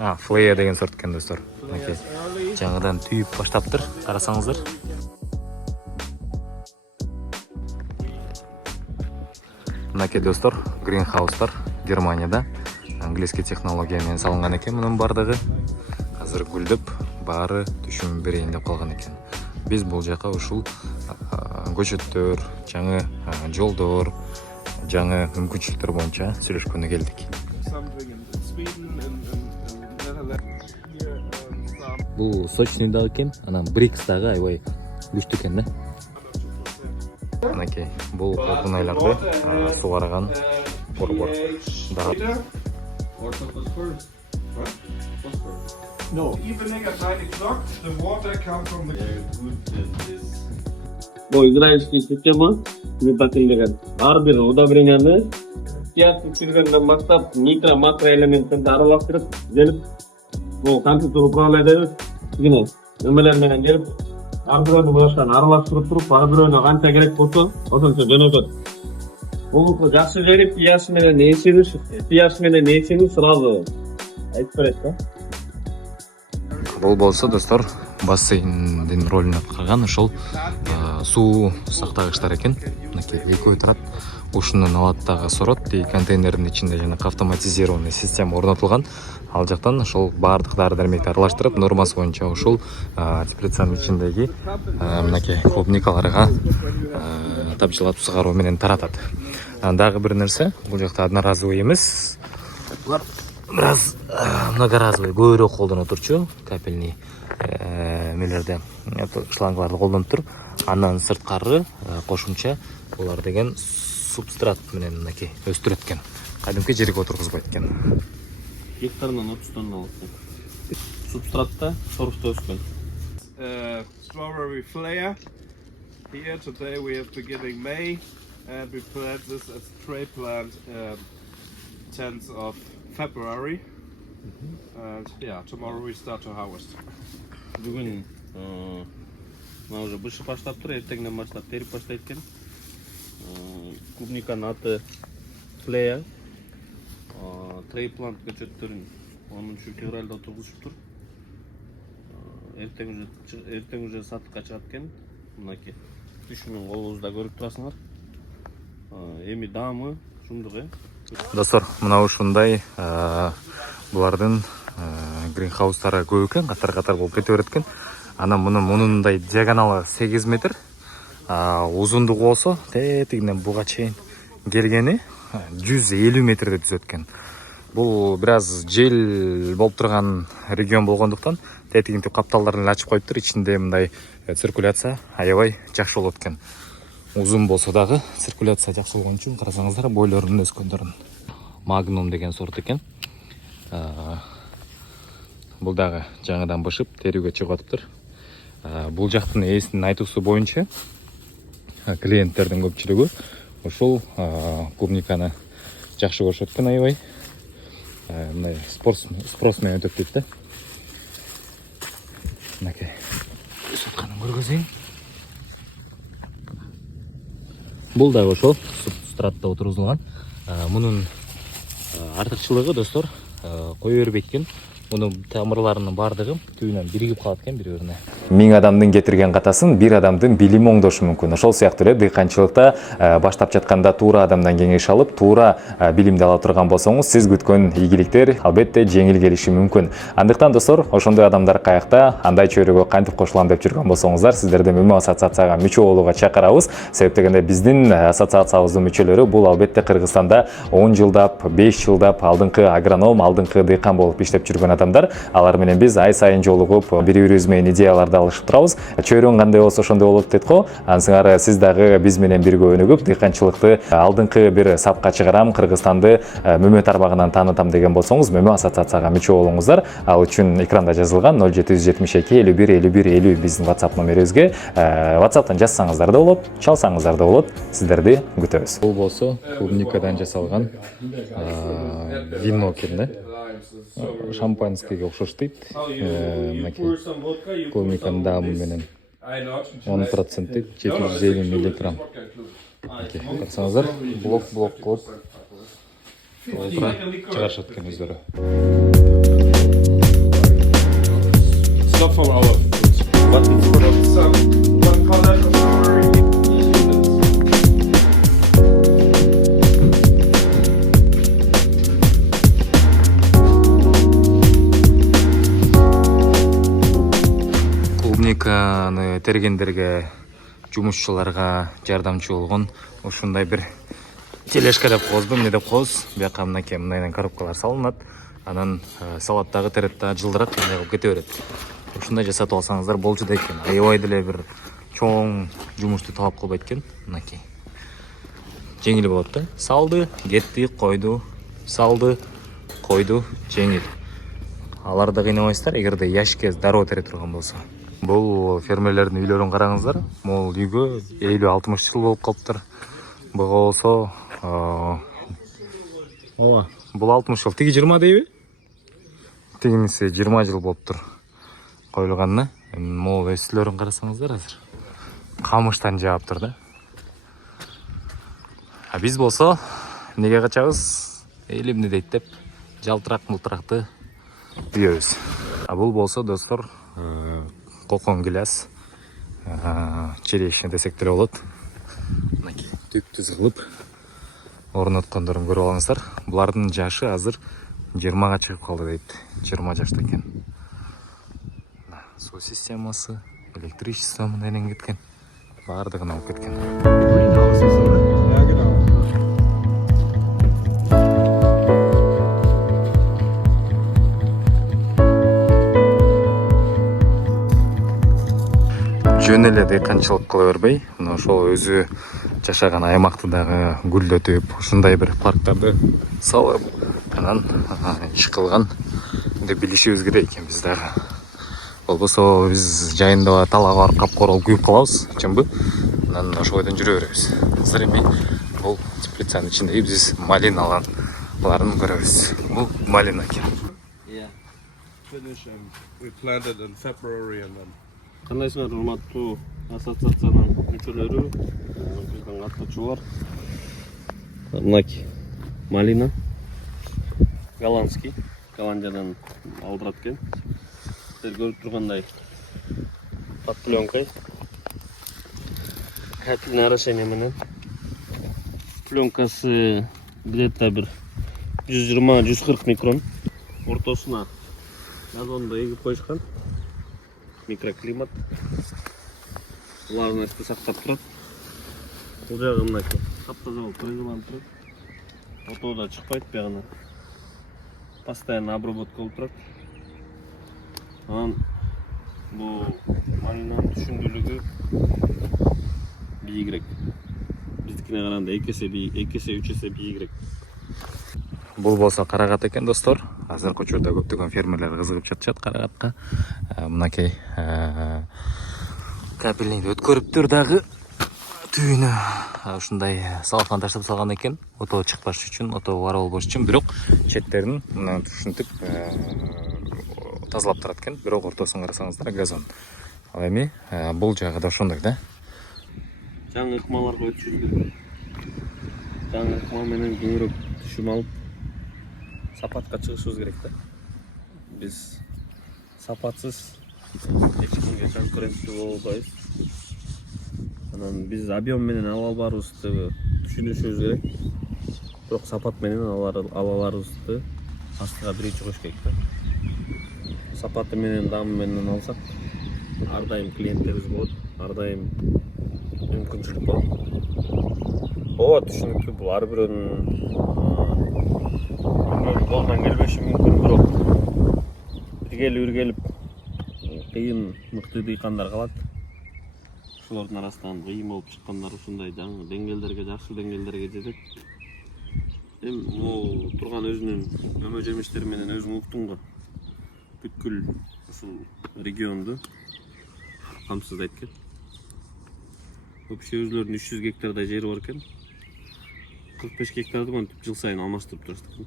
Флея деген сорт екен достар. Жаңадан түйіп баштаптыр, қарасаңыздар. Мынакей достар, гринхаустар Германияда английский технологиямен салынған екен мұның бардығы. Қазір гүлдіп, бары түшім берейін деп қалған екен. Біз бұл жаққа ушул көчөттөр, жаңы жолдор, жаңы мүмкіншіліктер бойынша сүйлөшкөнү келдик. Бұл Сочныйда екен, анан Брикстагы аябай күчтүү экен да. Мынакей, бұл колдунайларды сугарган борбор. No, evening at 9 o'clock, the water comes from the... израильский система метатилдеген ар бир удобренияны сыяк түшүргөндөн баштап микро макро элементтерди аралаштырып келип бул компьютер управлять этип кичине эмелер менен келип ар бирөөнү башкан аралаштырып туруп ар бирөөнү канча керек болсо ошончо жөнөтөт. Бул жакшы жери pH менен эсини сразу айтып берет да. Бұл болса достар, бассейндин ролун аткарган ошол суу сактагычтар экен. Мынакей экөө турат. Ушунун алат дагы сорот. Контейнердин ичинде жана автоматизированный система орнотулган. Ал жактан ошол баардык дары-дармекти аралаштырып, нормасы боюнча ушул теплицанын ичиндеги мынакей клубникаларга тамчылап сугаруу менен таратат. Дагы бир нерсе, бул жакта одноразовый эмес. Булар biraz многоразовый көбүрөөк колдонуп турчу, капельный мелерде шлангларды колдонуп тур. Андан сырткары кошумча булар деген субстрат менен мынакей өстүрөт экен. Кадимки жерге отургузбайт экен. Гектарынан 30 тонна алат. Субстратта сорушта өскөн. Strawberry flare. Here today we have beginning May and we plant this as tray plant 10th of February. And yeah, tomorrow we start to harvest. Бүгүн мына уже бышып баштап тур, эртеңден баштап терип баштайт экен. Клубниканын аты Флея. Трейплант көчөттөрүн 10 февралда отургузуп тур. Эртең уже сатыкка чыгат экен. Мынакей түшүнүн колубузда көрүп турасыңар. Эми даамы ушундук Достор, мына ушундай булардын гринхаустары көп экен, катар-катар болуп кете берет экен. Анан мунундай диагоналы 8 метр, узундугу болсо тетигинен буга чейин келгени 150 метрде түзөт экен. Бул бир аз жел болуп турган регион болгондуктан тетигинтип капталдарын ачып коюптур, ичинде мындай циркуляция аябай жакшы болот экен. Узун болсо дагы циркуляция жакшы болгон үчүн карасаңыздар бойлорунун өскөндөрүн. Магнум деген сорт экен. Бул дагы жаңадан бышып терүүгө чыгып атыптыр. Бул жактын ээсинин айтуусу боюнча клиенттердин көпчүлүгү ушул клубниканы жакшы көрүшөт экен аябай. Мындай спрос менен өтөт дейт да. Мынакей өсүп атканын көргөзөйүн. Бул дагы ошол субстратта отургузулган. Мунун артыкчылыгы достор, кое бербейт экен. Мунун тамырларынын бардыгы түбүнөн биригип калат экен бири-бирине. 1000 адамдын кетирген катасын бир адамдын билими оңдошу мүмкүн. Ошол сыяктуу эле дыйканчылыкта баштап жатканда туура адамдан кеңеш алып, туура билимди ала турган болсоңуз, сиз күткөн ийгиликтер албетте жеңил келиши мүмкүн. Андыктан достор, ошондой адамдар каякта, андай чөйрөгө кантип кошулам деп жүргөн болсоңуздар, сиздерди ММО ассоциацияга мүчө болууга чакырабыз. Себеп дегенде биздин ассоциациябыздын мүчөлөрү бул албетте Кыргызстанда 10 жылдап, 5 жылдап алдыңкы агроном, алдыңкы дыйкан болуп иштеп жүргөн адамдар. Алар менен биз ай сайын жолугуп, бири-бирибиз менен идеяларды алышып турабыз. Чөйрөң кандай болсо ошондой болот дейт го. Ансыңар сиз дагы биз менен бирге өнүгүп, дыйканчылыкты алдыңкы бир сапка чыгарам, Кыргызстанды ММО тармагынан таанытам деген болсоңуз, ММО ассоциацияга мүчө болуңуздар. Ал үчүн экранда жазылган 0772 51 51 50 биздин WhatsApp номерибизге WhatsApp'тан жазсаңыздар да болот, чалсаңыздар да болот. Сиздерди күтөбүз. Бул болсо клубникадан жасалган вино экен да. Шампанскийге окшош дейт. Клубниканын даамы менен 10% дейт, 750 миллиграмм. Карасаңыздар, блок кылып чыгарышат экен өздөрү. арыганы тергендерге, жумушчуларга жардамчы болгон ушундай бир тележка деп коебузбу, эмне деп коебуз. Бияка мынакей мындайдан коробкалар салынат, анан салаттагы терет жылдырат, мындай кылып кете берет. Ушундай жасатып алсаңыздар болчу да экен. Аябай деле бир чоң жумушту талап кылбайт экен. Мынакей жеңил болот да. Салды, кетти, койду, салды, койду, жеңил. Аларды кыйнабайсыздар, эгерде яшке дароо тере турган болсо. Бул фермерлердин үйлөрүн караңыздар. Могул үйгө 50-60 жыл болуп калыптыр. Буга болсо ооба, бул 60 жыл, тиги 20 дейби? Тигинisi 20 жыл болуптур коюлганына. Могул өстүлөрүн карасаңыздар азыр. Камыштан жааптыр да. А биз болсо эмнеге качабыз? Элимни дейт деп жалтырак-мылтыракты үйөбүз. А бул болсо достор кокон гиляс черешня десек деле болот. Мынакей түп-түз кылып орноткондорун көрүп алыңыздар. Булардын жашы азыр 20га чыгып калды дейт. 20 жашта экен. Суу системасы, электричество мындайдан кеткен. Бардыгын алып кеткен. Жөн эле дыйканчылык кыла бербей, мына ошол өзү жашаган аймакты дагы гүлдөтүп, ушундай бир парктарды салып, анан иш кылган деп билишибиз керек экен биз дагы. Болбосо биз жайында талага барып капкор болуп күйүп калабыз, чынбы? Анан ошол бойдон жүрө беребиз. Азыр эми бул теплицанын ичиндеги биз малиналарын көрөбүз. Бул малина экен. Yeah. Finish and we planted in February and then. Кандайсыңар, урматтуу ассоциациянын мүчөлөрү, биздин катнашчылар. Мынакей малина голландский, Голландиядан алдырат экен. Сиздер көрүп тургандай под пленкой. Капельное орошение менен. Пленкасы где-то бир 120-140 микрон. Ортосуна газонду эгип коюшкан. Микроклимат. Влажность сактап турат. Бул жагы мынакей таптаза болуп произволанып турат. Отоо да чыкпайт бягына. Постоянно обработка болуп турат. Анан бул малинанын түшүндүүлүгү бийигирээк. Биздикине караганда 2 эсе 3 эсе бийигирээк. Бул болсо карагат экен достор. Азыр көчөдө көптөгөн фермерлер кызыгып жатышат карагатка. Мынакей капельныйды өткөрүптүр дагы түбүнө ушундай салфан таштап салган экен. Ото чыкпаш үчүн, ото бар болбош үчүн, бирок четтерин мына ушинтип тазалап турат экен. Бирок ортосун карасаңыздар газон. Ал эми бул жагы да ошондой да. Жаңы ыкмаларга өтүшүбүз керек. Жаңы ыкма менен көбүрөөк түшүм алып сапатка чыгышыбыз керек да. Биз сапатсыз эч кимге конкуренттүү боло албайбыз. Анан биз объем менен ала албаарыбызды түшүнүшүбүз керек. Бирок сапат менен ала аларыбызды астыга биринчи коюш керек да. Сапаты менен, дамы менен алсак, ар дайым клиенттерибиз болот, ар дайым мүмкүнчүлүк болот. Ооба, түшүнүктүү, бул ар бирөөнүн колунан келбеши мүмкүн, бирок бир келип кыйын мыкты дыйкандар калат. Ошолордун арасынан кыйын болуп чыккандар ушундай жаңы деңгээлдерге, жакшы деңгээлдерге жетет. Эми могу турган өзүнүн өмө жемиштери менен өзүң уктуң го. Бүткүл ушул регионду камсыздайт экен. Вообще өзүлөрүнүн 300 гектардай жери бар экен. 45 гектарды монтип жыл сайын алмаштырып турушат экен.